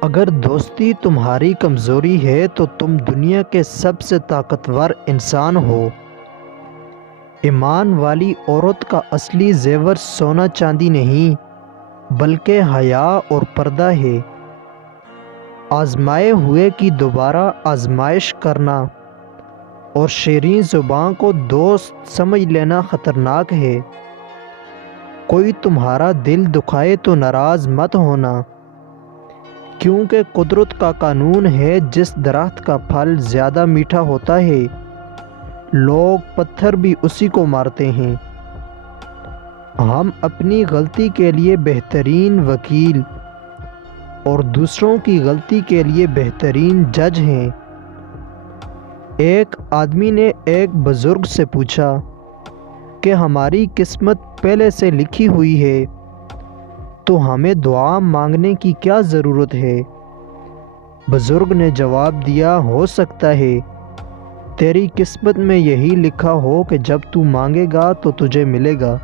اگر دوستی تمہاری کمزوری ہے تو تم دنیا کے سب سے طاقتور انسان ہو۔ ایمان والی عورت کا اصلی زیور سونا چاندی نہیں بلکہ حیا اور پردہ ہے۔ آزمائے ہوئے کی دوبارہ آزمائش کرنا اور شیریں زباں کو دوست سمجھ لینا خطرناک ہے۔ کوئی تمہارا دل دکھائے تو ناراض مت ہونا، کیونکہ قدرت کا قانون ہے جس درخت کا پھل زیادہ میٹھا ہوتا ہے لوگ پتھر بھی اسی کو مارتے ہیں۔ ہم اپنی غلطی کے لیے بہترین وکیل اور دوسروں کی غلطی کے لیے بہترین جج ہیں۔ ایک آدمی نے ایک بزرگ سے پوچھا کہ ہماری قسمت پہلے سے لکھی ہوئی ہے تو ہمیں دعا مانگنے کی کیا ضرورت ہے؟ بزرگ نے جواب دیا، ہو سکتا ہے تیری قسمت میں یہی لکھا ہو کہ جب تو مانگے گا تو تجھے ملے گا۔